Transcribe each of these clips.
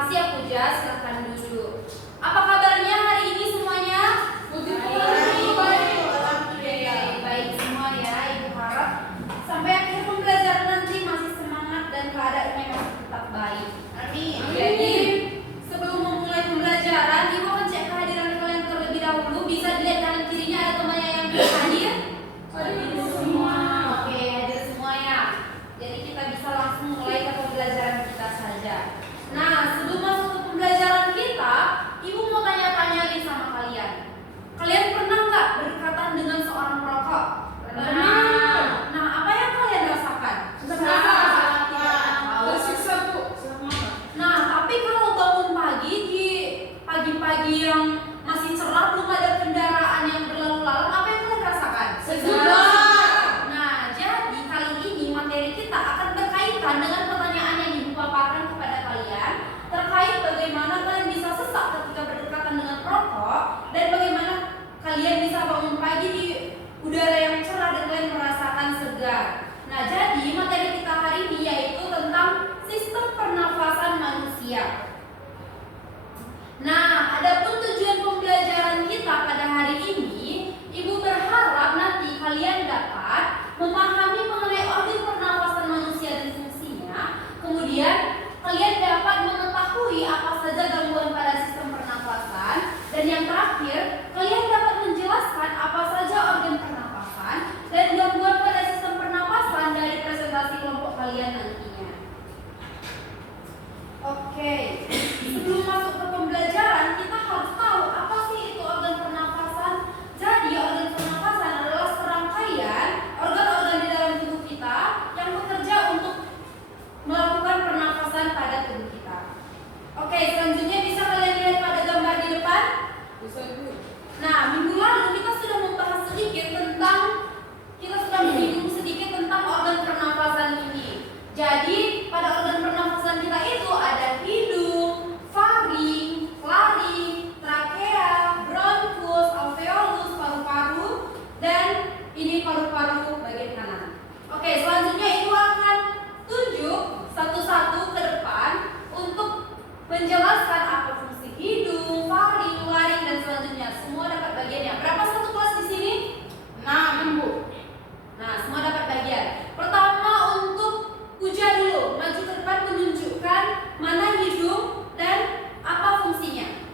Makasih ya Puja, silahkan duduk. Apa kabarnya hari ini semuanya? Puji Tuhan. Baik semua ya. Ibu harap sampai akhir pembelajaran nanti masih semangat dan keadaannya masih tetap baik. Amin. Jadi sebelum memulai pembelajaran, Ibu akan cek kehadiran kalian terlebih dahulu. Bisa dilihat kanan kirinya ada temannya yang hadir? Hadir semua. Oke, hadir semua ya. Jadi kita bisa langsung mulai ke pembelajaran kita saja. Nah, sebelum masuk ke pembelajaran kita, Ibu mau tanya-tanya nih sama kalian. Kalian pernah nggak berdekatan dengan seorang perokok? Pernah. Nah, apa yang kalian rasakan? Tersiksa Bu. Nah, tapi kalau bangun pagi di pagi-pagi yang masih cerah, belum ada kendaraan yang berlalu lalang, apa yang kalian rasakan? Segar. Nah, jadi kali ini materi kita akan berkaitan dengan pertanyaan yang Ibu paparkan kepada kalian terkait bagaimana kalian bisa sesak ketika berdekatan dengan rokok dan bagaimana kalian bisa bangun pagi di udara yang cerah dan kalian merasakan segar. Nah, jadi materi kita hari ini yaitu tentang sistem pernafasan manusia. Nah, adapun tujuan pembelajaran kita pada hari ini, Ibu berharap nanti kalian dapat memahami mengenai organ pernafasan manusia dan fungsinya. Kemudian, kalian dapat mengetahui apa saja gangguan pada sistem pernafasan. Dan yang terakhir, kalian dapat menjelaskan apa saja organ pernafasan dan gangguan pada sistem pernafasan dari presentasi kelompok kalian nantinya. Oke, sebelum masuk ke pembelajaran, kita harus tahu apa sih itu organ pernafasan. Jadi, organ pernafasan adalah serangkaian organ-organ di dalam tubuh kita yang bekerja untuk melakukan pernafasan pada tubuh kita. Oke, selanjutnya bisa kalian lihat pada gambar di depan. Bisa Bu. Nah, minggu lalu kita sudah membahas sedikit tentang menyinggung sedikit tentang organ pernafasan ini. Jadi, pada organ pernafasan kita itu ada hidung, faring, laring, trakea, bronkus, alveolus, paru-paru, dan ini paru-paru bagian kanan. Oke, selanjutnya Ibu akan tunjuk satu-satu ke depan untuk menjelaskan apa fungsi hidung, faring, laring, dan selanjutnya. Semua dapat bagiannya. Berapa satu kelas di sini? 6 Bu. Nah, semua dapat bagian. Pertama untuk Puja dulu, maju ke depan menunjukkan mana hidung dan apa fungsinya.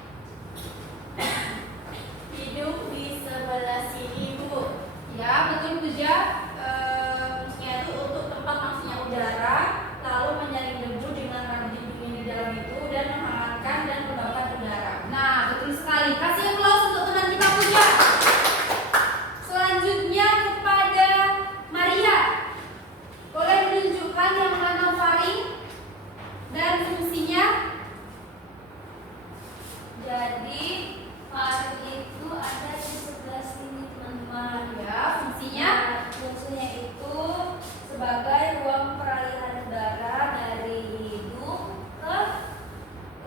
Hidung di sebelah sini Bu. Ya, betul Puja. Fungsinya itu untuk tempat masuknya udara, lalu menyaring debu dengan rambut hidung yang di dalam itu dan menghangatkan dan membakar udara. Nah, betul sekali. Kasih aplaus untuk teman kita Puja. Selanjutnya kepada Maria. Boleh menunjukkan yang mana faring dan fungsinya? Jadi faring itu ada di sebelah sini teman-teman. Ya, fungsinya Fungsinya itu sebagai ruang peralihan udara dari hidung ke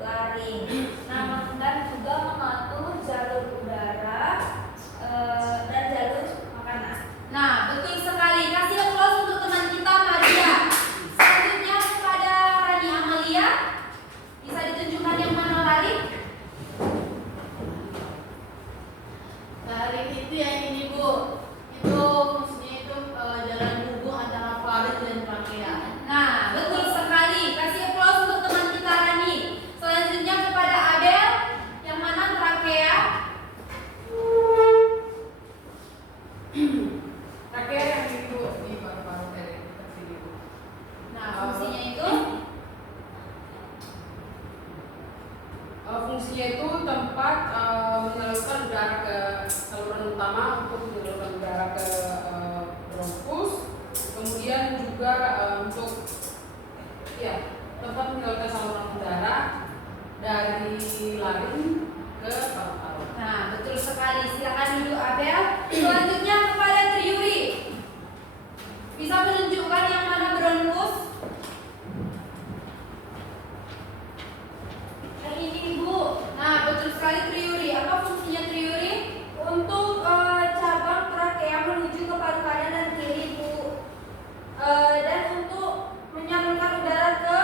laring. Nah, dan juga mengatur jalur udara dan jalur makanan. Nah, betul sekali. Kasih aplaus untuk teman kita Maria. Selanjutnya kepada Rani Amalia. Bisa ditunjukkan yang mana laring? Laring itu yang ini Bu. Itu fungsinya itu jalan hubung antara faring dan trakea. Nah, betul sekali. Kasih aplaus untuk teman kita Rani. Selanjutnya kepada Abel. Yang mana trakea? Trakea yang ini Bu, di paru-paru dari sini Bu. Nah, fungsinya itu Fungsinya itu tempat menyalurkan udara ke saluran utama untuk menyalurkan udara ke bronkus, kemudian juga untuk tempat menyalurkan saluran udara dari laring ke paru-paru. Nah, betul sekali. Silakan duduk Abel. Selanjutnya kepada Triyuri. Bisa menunjukkan yang mana bronkus? Yang ini Bu, Nah, betul sekali Triyuri. Apa fungsinya Triyuri? untuk cabang trakea menuju ke paru kanan dan kiri Bu. Dan untuk menyalurkan udara ke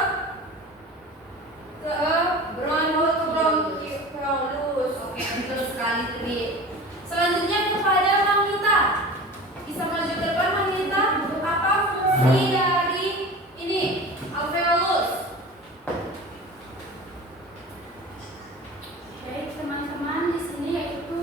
fungsi dari ini alveolus? Baik teman-teman, di sini yaitu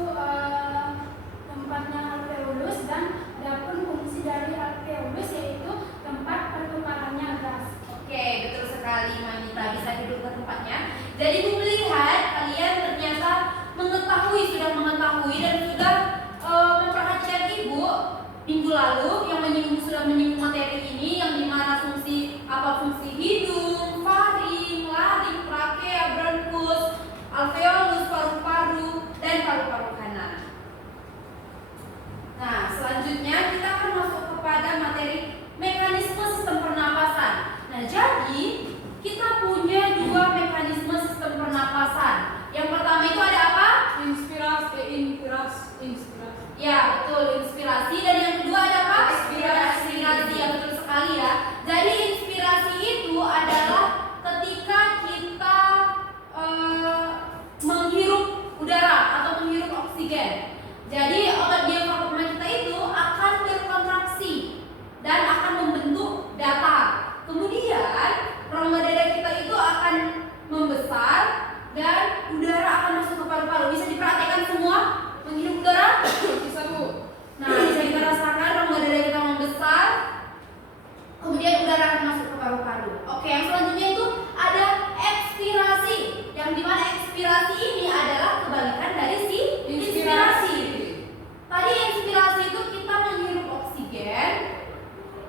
tempatnya alveolus dan adapun fungsi dari alveolus yaitu tempat pertukarannya gas. Oke, betul sekali Manita, bisa duduk ke tempatnya. Jadi Ibu melihat kalian ternyata sudah mengetahui dan sudah memperhatikan Ibu minggu lalu yang sudah menyinggung materi ini yang dimana fungsi hidung, faring, laring, trakea, bronkus, alveolus, paru-paru, dan paru-paru kanan. Nah, selanjutnya kita akan masuk kepada materi mekanisme sistem pernapasan. Nah, jadi kita punya dua mekanisme sistem pernapasan. Yang pertama itu ada apa? Inspirasi. Ya, betul, inspirasi. Dan yang kedua ada apa? Ekspirasi. Ya, betul sekali ya. Jadi inspirasi itu adalah ketika kita menghirup udara atau menghirup oksigen. Jadi otot diafragma kita itu akan berkontraksi dan akan membentuk data. Kemudian rongga dada kita itu akan membesar dan udara akan masuk ke paru-paru. Bisa diperhatikan semua menghirup udara? Bisa Bu. Nah, bisa kita rasakan rongga dada kita membesar, kemudian udara akan masuk ke paru-paru. Oke, yang selanjutnya itu ada ekspirasi. Yang dimana ekspirasi ini adalah kebalikan dari si inspirasi. Tadi inspirasi itu kita menghirup oksigen,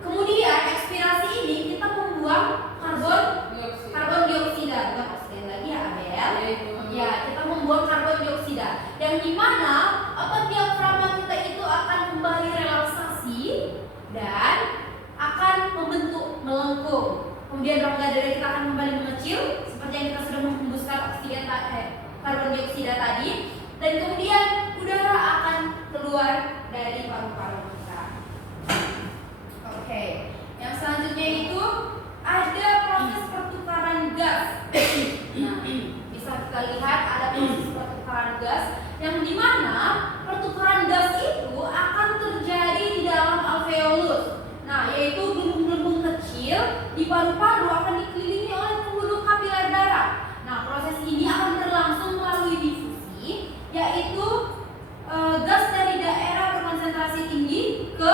kemudian ekspirasi ini kita membuang karbon dioksida, bukan oksigen lagi ya Abel. Ya, kita membuang karbon dioksida. Yang dimana otot diafragma kita itu akan kembali relaksasi dan akan membentuk melengkung. Kemudian rongga dada kita akan kembali mengecil seperti yang kita sudah menghembuskan oksigen karbon dioksida tadi, dan kemudian udara akan keluar dari paru-paru kita. Oke, yang selanjutnya itu ada proses pertukaran gas. Nah, bisa kita lihat ada proses pertukaran gas yang dimana pertukaran gas itu akan terjadi di dalam alveolus. Nah, yaitu gelembung-gelembung kecil di paru-paru akan dikelilingi oleh pembuluh kapiler darah. Nah, proses ini akan berlangsung melalui difusi, yaitu gas dari daerah berkonsentrasi tinggi ke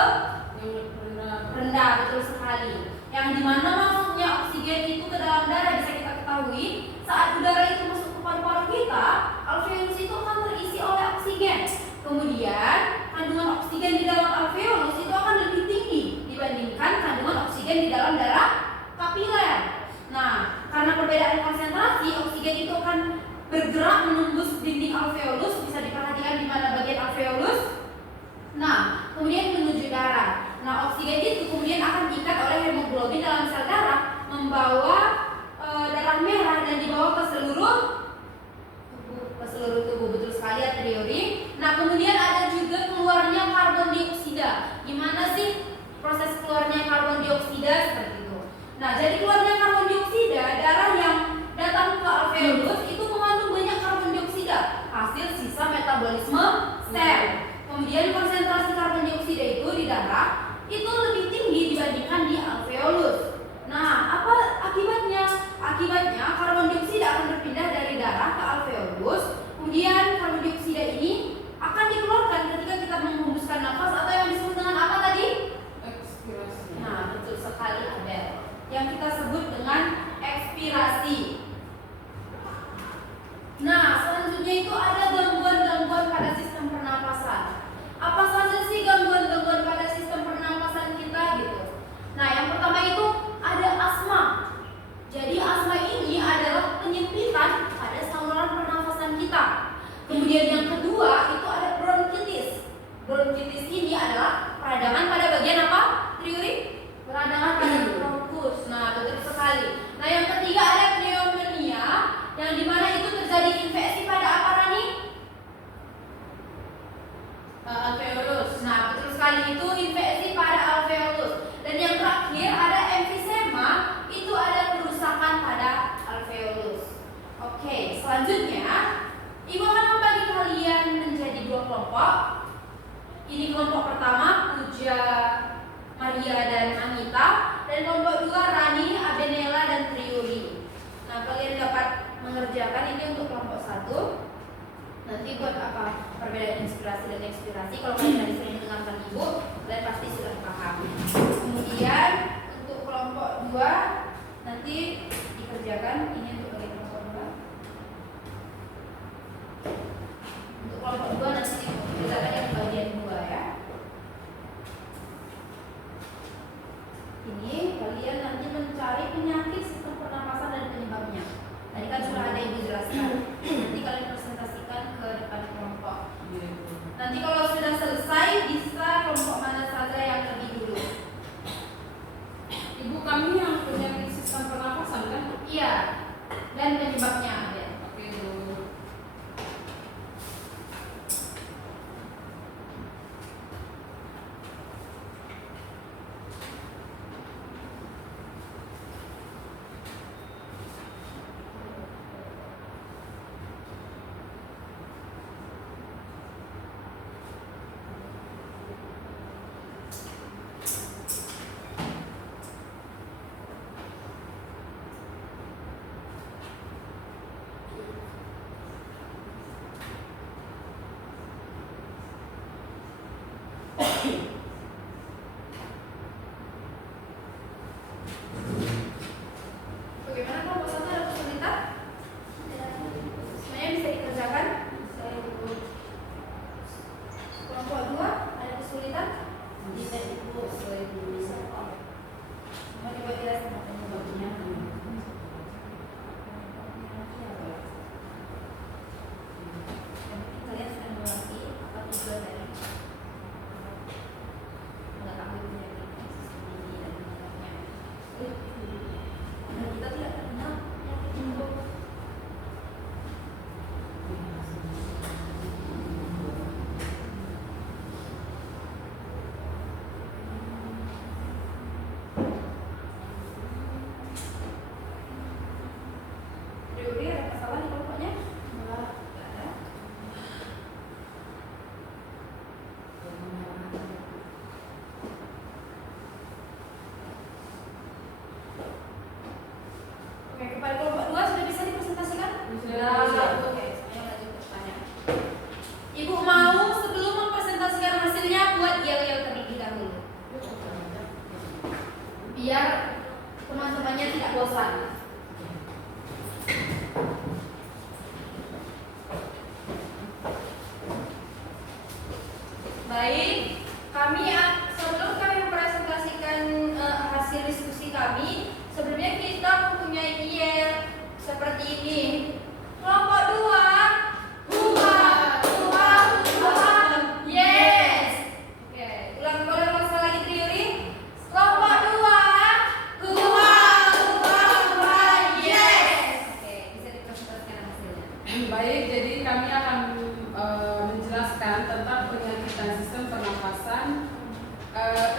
rendah, betul sekali. Yang dimana masuknya oksigen itu ke dalam darah bisa kita ketahui saat udara itu masuk ke paru-paru kita, alveolus itu akan terisi oleh oksigen. Kemudian kandungan oksigen di dalam alveolus itu akan lebih tinggi dibandingkan kandungan oksigen di dalam darah kapiler. Nah, karena perbedaan konsentrasi, oksigen itu akan bergerak menembus dinding alveolus, bisa diperhatikan di mana bagian alveolus. Nah, kemudian menuju darah. Nah, oksigen itu kemudian akan diikat oleh hemoglobin dalam sel darah, membawa darah merah dan dibawa ke seluruh tubuh, betul sekali a priori. Nah, kemudian ada juga keluarnya karbon dioksida. Gimana sih proses keluarnya karbon dioksida seperti itu? Nah, jadi keluarnya karbon dioksida, darah yang datang ke alveolus itu mengandung banyak karbon dioksida, hasil sisa metabolisme sel. Kemudian konsentrasi karbon dioksida itu di darah itu lebih tinggi dibandingkan di alveolus. Nah, apa akibatnya? Akibatnya karbon dioksida akan berpindah dari darah ke alveolus. Kemudian karbon dioksida ini akan dikeluarkan ketika kita menghembuskan nafas atau yang disebut dengan apa tadi? Ekspirasi. Nah, betul sekali Abel. Yang kita sebut dengan ekspirasi. Nah, selanjutnya itu ada gangguan-gangguan pada sistem pernapasan. Apa saja sih gangguan-gangguan pada sistem pernapasan kita gitu? Nah, yang pertama itu ada asma. Jadi asma ini adalah penyempitan pada saluran pernapasan kita. Kemudian yang kedua itu ada bronkitis. Bronkitis ini adalah peradangan pada bagian apa? Triuri? Peradangan pada bronkus. Nah, betul sekali. Nah, yang ketiga ada pneumonia, yang dimana itu terjadi infeksi pada apa Rani? Alveolus. Nah, betul sekali, itu infeksi pada alveolus. Dan yang terakhir ada emfisema, itu ada kerusakan pada alveolus. Oke, selanjutnya Ibu akan membagi kalian menjadi dua kelompok. Ini kelompok pertama, Puja, Maria, dan Anita. kerjakan ini untuk kelompok 1. Nanti buat apa perbedaan inspirasi dan ekspirasi? Kalau kalian tadi sering mendengarkan ibu, kalian pasti sudah paham. Kemudian untuk kelompok 2 nanti dikerjakan ini untuk bagi kelompok 2. Untuk kelompok 2 nanti dikerjakan yang bagian 2 ya. Ini kalian nanti mencari penyakit sistem pernapasan dan penyebabnya. Tadi kan sudah ada ibu jelaskan. Nanti kalian presentasikan ke depan kelompok. Nanti kalau sudah selesai bisa kelompok mana saja yang lebih dulu. Ibu, kami yang penyakit sistem pernapasan kan? Iya. Dan penyebabnya ada. Oke, Bu. Bagaimana kelompok 1 ada kesulitan? Semuanya bisa dikerjakan? Kelompok 2 ada kesulitan? Tidak ibu, bisa kok. Mau coba jelas sama penyebabnya. Kalian sudah mengerti apa tujuan dari mengetahui penyakit sistem ini dan penyebabnya. Dan kita tidak kenal penyakit itu. Teori ada masalah di kelompoknya? Enggak ada. Oke, kepada kelompok 2 sudah bisa dipresentasikan? Sudah. Oke, saya lanjut bertanya. Ibu mau sebelum mempresentasikan hasilnya buat yel-yel terlebih dahulu. Biar teman-temannya tidak bosan. Baik, sebelum kami mempresentasikan hasil diskusi kami, sebelumnya kita mempunyai yel seperti ini. Kelompok 2, yes. Oke, ulang lagi teori. Kelompok 2, yes. Oke, bisa dipresentasikan hasilnya. Baik, jadi kami akan menjelaskan tentang penyakit dan sistem pernapasan.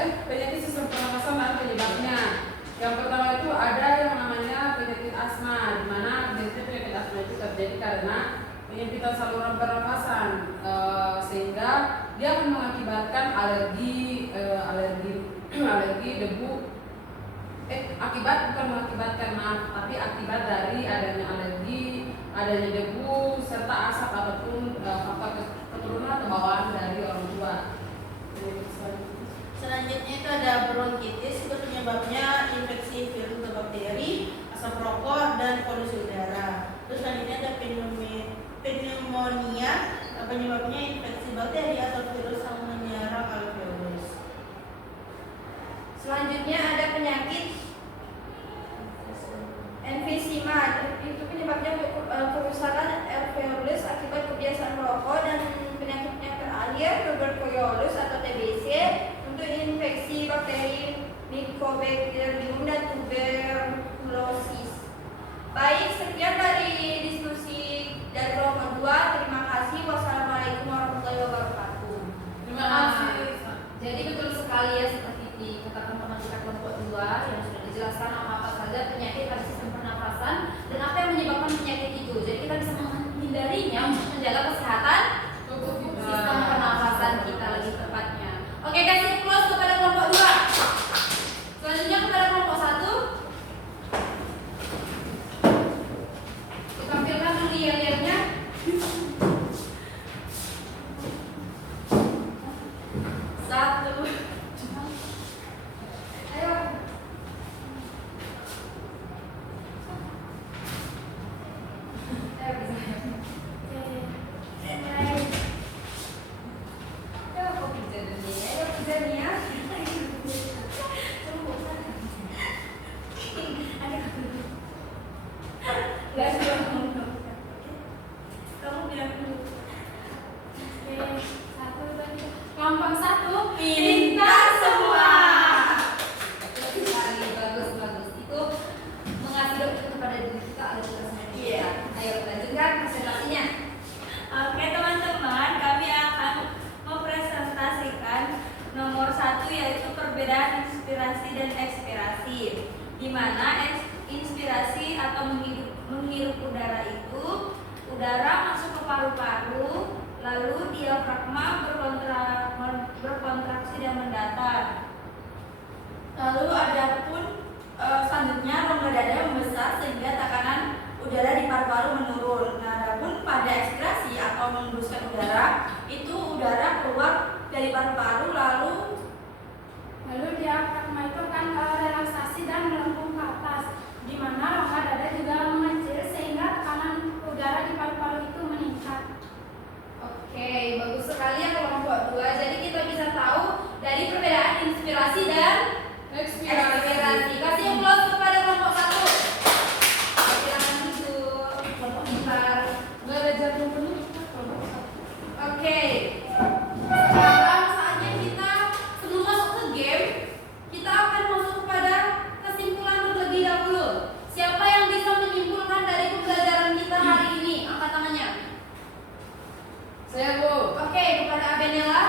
Penyakit sistem pernapasan dan penyebabnya. Yang pertama itu ada yang namanya penyakit asma, di mana biasanya penyakit asma itu terjadi karena penyempitan saluran pernapasan, sehingga dia akan mengakibatkan alergi debu. Akibat dari adanya alergi, adanya debu, serta asap ataupun faktor keturunan atau bawaan dari orang tua. Selanjutnya itu ada bronkitis, itu penyebabnya infeksi virus atau bakteri, asap rokok, dan polusi udara. Terus selanjutnya ada pneumonia, penyebabnya infeksi bakteri atau virus yang menyerang alveolus. Selanjutnya ada penyakit emfisema, itu penyebabnya kerusakan alveolus akibat kebiasaan merokok, dan penyakitnya terakhir tuberkulosis atau TBC untuk infeksi bakteri Mycobacterium dan tuberkulosis. Baik, sekian dari diskusi dari kelompok 2. Terima kasih. Wassalamualaikum warahmatullahi wabarakatuh. Terima kasih. Jadi betul sekali ya, seperti dikatakan teman kita kelompok 2 yang sudah dijelaskan apa saja penyakit pada sistem pernafasan dan apa yang menyebabkan penyakit itu. Jadi kita bisa menghindarinya untuk menjaga kesehatan sistem pernafasan kita lebih tepatnya. Oke, kasih close kepada kelompok 2. Selanjutnya kepada kelompok 1. Ditampilkan netizen ya. Gak sudah ngomong. Kamu bilang dulu. Oke, satu lagi. Kelompok satu, Pintar semua. Bagus, bagus. Itu mengasih doa kepada diri kita ada tugasnya. Iya. Ayo lanjutkan presentasinya. Oke teman-teman, kami akan mempresentasikan nomor 1 yaitu perbedaan inspirasi dan ekspirasi. Di mana inspirasi atau menghirup udara itu, udara masuk ke paru-paru, lalu diafragma berkontraksi dan mendatar. Lalu adapun selanjutnya rongga dada membesar sehingga tekanan udara di paru-paru menurun. Nah, adapun pada ekspirasi atau menghembuskan udara, itu udara keluar dari paru-paru lalu diafragma itu kan relaksasi dan melengkung ke atas, di mana rongga dada juga mengecil sehingga tekanan udara di paru-paru itu meningkat. Oke, bagus sekali ya kelompok 2. Jadi kita bisa tahu dari perbedaan inspirasi dan ekspirasi. Kasih aplaus kepada kelompok 1. Silakan duduk. Kelompok pintar. Nggak ada jadwal penuh kelompok satu. Oke. Sekarang saatnya kita sebelum masuk ke game, kita akan masuk kepada kesimpulan terlebih dahulu. Siapa yang bisa menyimpulkan dari pembelajaran kita hari ini? Angkat tangannya. Saya Bu. Oke, kepada Abenela.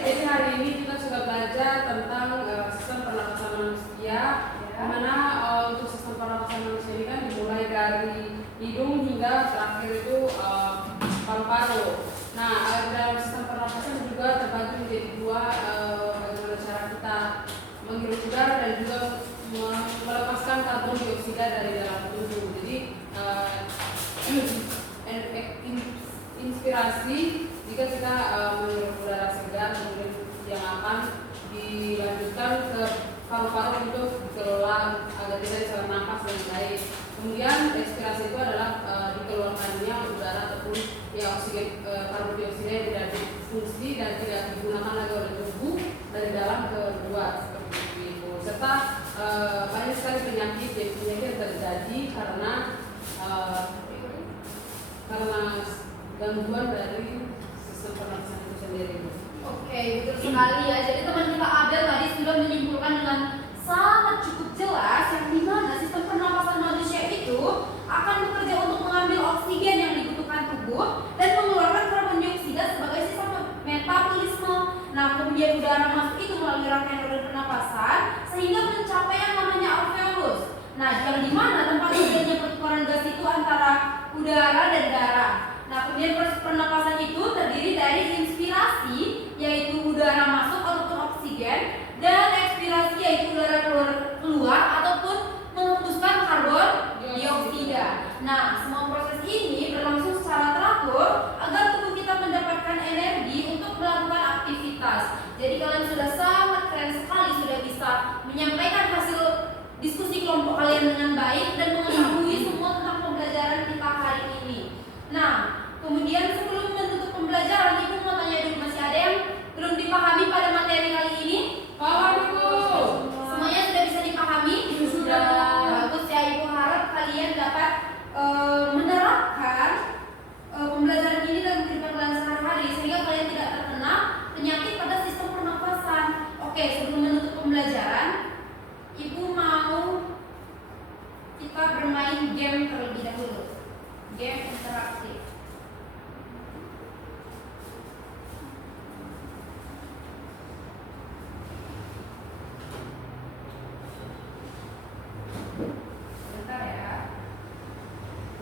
Jadi hari ini kita sudah belajar tentang sistem pernapasan manusia, di mana untuk sistem pernapasan manusia ini kan dimulai dari hidung hingga terakhir itu paru-paru. Nah, dalam sistem pernapasan juga terbagi menjadi dua, bagaimana cara kita menghirup udara dan juga melepaskan karbon dioksida dari dalam tubuh. Jadi inspirasi jika kita menghirup udara segar kemudian yang akan dilanjutkan ke paru-paru untuk dikelola agar kita bisa bernafas dengan baik. Kemudian ekspirasi itu adalah dikeluarkannya udara ataupun ya oksigen, karbon dioksida yang tidak berfungsi dan tidak digunakan lagi oleh tubuh dari dalam ke luar seperti itu. Serta banyak sekali penyakit yang terjadi karena gangguan dari sistem pernapasan itu sendiri. Oke, betul sekali ya. Jadi teman kita Abel tadi sudah menyimpulkan dengan sangat cukup jelas yang dimana sistem pernapasan manusia itu akan bekerja untuk mengambil oksigen yang dibutuhkan tubuh dan mengeluarkan karbon dioksida sebagai sistem metabolisme. Nah, kemudian udara masuk itu melalui rangkaian organ pernapasan sehingga mencapai yang namanya alveolus. Nah, yang dimana tempat terjadinya pertukaran gas itu antara udara dan darah. Nah, kemudian pernapasan itu terdiri dari inspirasi, yaitu udara masuk ataupun oksigen, dan ekspirasi, yaitu udara keluar ataupun menghembuskan karbon dioksida. Nah, semua proses ini berlangsung secara teratur agar tubuh kita mendapatkan energi untuk melakukan aktivitas. Jadi kalian sudah sangat keren sekali, sudah bisa menyampaikan hasil diskusi kelompok kalian dengan baik dan mengetahui semua tentang pembelajaran kita hari ini. Nah, kemudian sebelum menutup pembelajaran, Ibu mau tanya dulu, masih ada yang belum dipahami pada materi kali ini? Paham Ibu? Semuanya sudah bisa dipahami? Sudah. Bagus ya, Ibu harap kalian dapat menerapkan pembelajaran ini dalam kehidupan kalian sehari-hari sehingga kalian tidak terkena penyakit pada sistem pernapasan. Oke, sebelum menutup pembelajaran, Ibu mau kita bermain game terlebih dahulu. Game interaktif. Sebentar ya.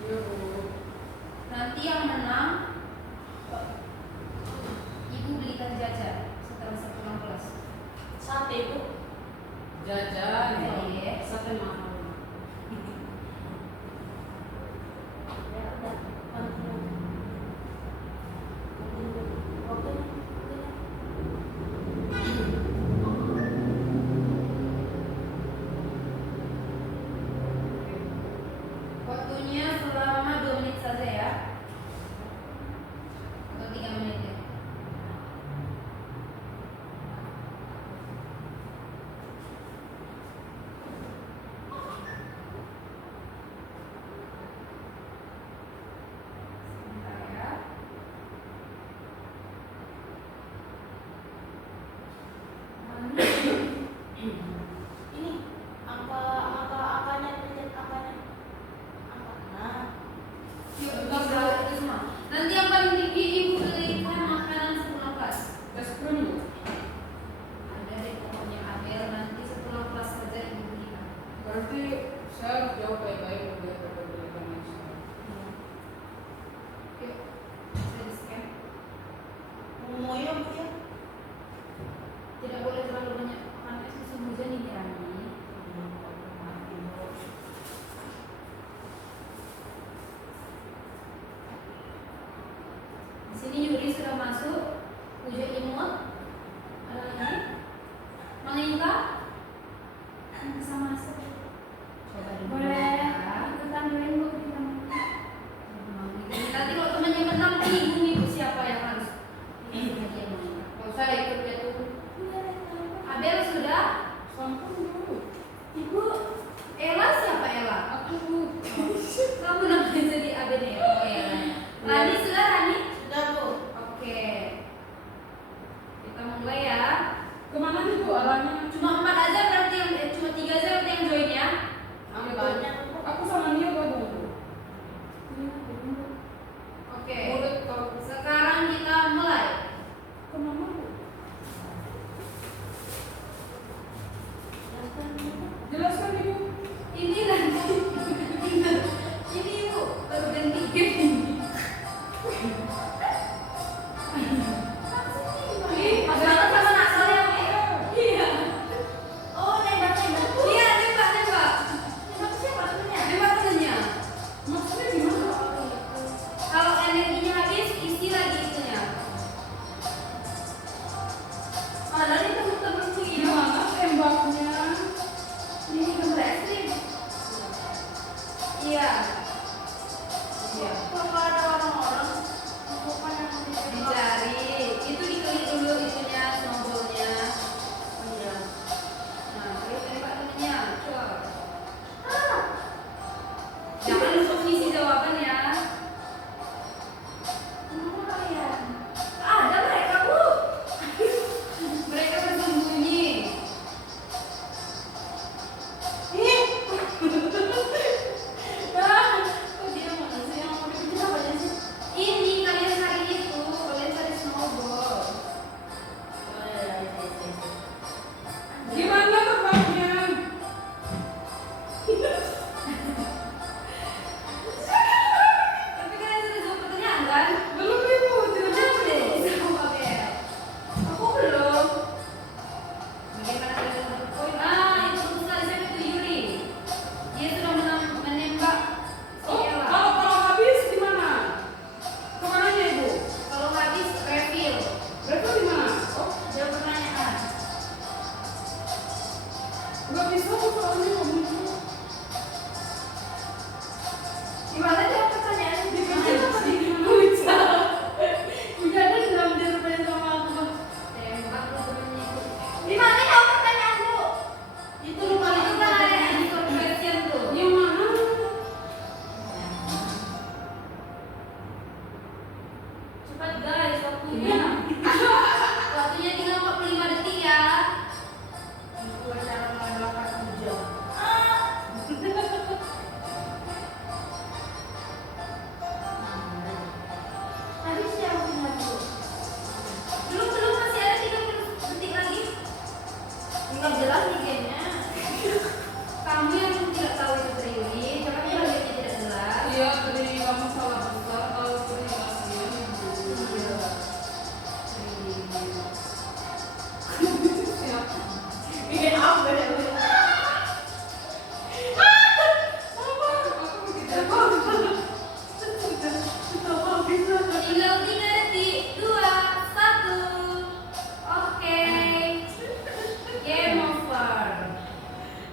Iya Bu. Nanti yang menang Ibu belikan jajan setelah pulang kelas. Sate Bu. Jajan. Iya. Sate mahal. Ya udah. Waktunya selama 2 menit saja ya. Atau 3 menit ya. Berarti saya harus jawab baik-baik biar berbeda nasional. Yuk, saya di-scan. Mau ya Bu ya? Tidak boleh terlalu banyak makan es musim hujan ini Rani. Di sini Yuri sudah masuk. Puja Imut. Ada lagi? Mang Inka? Bisa masuk. Coba dulu. Boleh Ya. ikutan join Bu di teman. Nanti kalau temannya menang bingung ibu siapa yang harus ini dia Mang. Kalau saya ikut dia tuh. Abel sudah? Sampun dulu. Ibu Ella siapa Ella? Aku Kamu namanya jadi Abel ya? Oh Ella. Rani sudah Rani? Sudah Bu. Oke. Kita mulai ya. kemana nih Bu arahnya? Cuma 4 aja berarti yang cuma 3 aja berarti yang join ya. Aku Banyak. Aku sama Nia gabung Bu. Oke. Mulut kau Sekarang kita mulai. kemana Bu? Jelaskan Ibu. Ini nanti. Ini ibu baru ganti game ini. Ih, pas banget sama Naksal ya, Mi? Iya. Oh, nembak. Iya, nembak. Nembak siapa temennya? Nembak temennya. Maksudnya gimana? Kalau energinya habis, isi lagi itunya. Mana nih temen-temenku ini? Gimana tembaknya? Ini gambar ekstrim. Iya. Iya. Kok nggak ada orang-orang? Bukan yang ditembak. Dicari. Itu diklik dulu itunya, snowballnya. Iya. Nah, terus tembak temennya. Coba. Ah, Jangan lupa mengisi jawaban ya. kenapa kalian? Ada mereka bu. Mereka bersembunyi. Ah, kok dia mana sih yang mau dipikir apa aja sih? Ini kalian cari itu, kalian cari snowball. Oh iya. Gimana tembaknya? Tapi kalian sudah jawab pertanyaan kan? Belum Ibu, tidak Jawab deh. bisa. Jawab ya. Aku belum. Bagaimana kalian dapat poin? Ah, itu bagus sekali. Siapa itu Yuri? Dia sudah menembak si Oh, Ella. kalau habis gimana? Kemananya Ibu? Kalau habis refill. Berarti di mana? Oh, Jawab pertanyaan. nggak bisa Bu soalnya kamu. Gimana jawab pertanyaan? Dipikir apa di gimana? Hujannya dalam dia rupanya sama aku Bang. Tembak lu temennya itu. Gimana jawab pertanyaan Bu? Itu lupa Itu kan ada answer question tuh. Yang mana? Cepat guys, waktunya. Gimana? Waktunya tinggal 45 detik ya. Itu cara mengalahkan hujan. Habis ya hujan Bu. Belum masih ada 30 detik lagi. Enggak jelas nih gamenya. Kamu yang tidak tahu itu Triwi, coba kita lihat tidak jelas. Iya, tadi kamu salah besar kalau tadi rasanya Ibu. Iya. Siapa? Bikin apa ya? Tinggal 3 detik, 2, 1. Oke. Game over.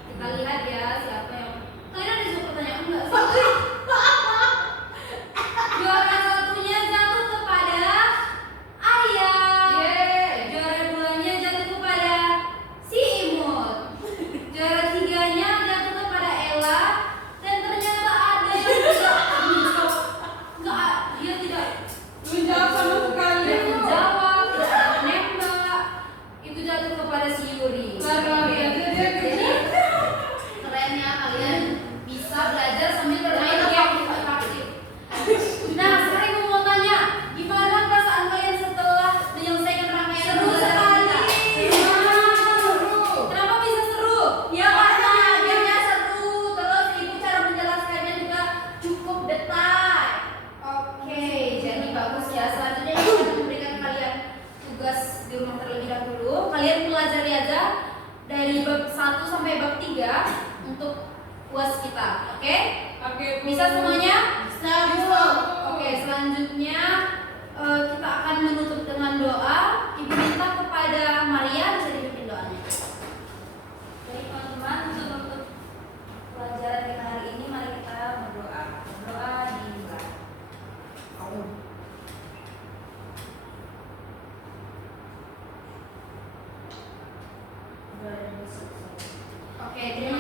Kita lihat ya siapa yang. Kalian ada jawab pertanyaan enggak sih? Juara satunya jatuh kepada Ayah. Juara duanya jatuh kepada si Imut. Juara tiganya jatuh kepada Ella. Dan ternyata ada yang tidak menjawab. Enggak, dia tidak Menjawab sama sekali. tidak menjawab, tidak menembak. Itu jatuh kepada si Yuri. Lari-lari aja dia Jadi kerennya kalian bisa belajar sambil bermain game interaktif. Nah, sekarang gue mau tanya, gimana perasaan kalian setelah menyelesaikan rangkaian Seru pembelajaran sekali. kita? Kenapa bisa seru? Ya karena gamenya seru. kalian pelajari aja dari bab 1 sampai bab 3 untuk UAS kita. Oke? Oke, Bu. Bisa semuanya? Bisa, Bu. Oke, selanjutnya kita akan menutup dengan doa. Ibu minta kepada Maria bisa dipimpin doanya. Jadi teman-teman, untuk menutup pelajaran kita hari ini, mari kita berdoa. Berdoa dimulai. Oke, terima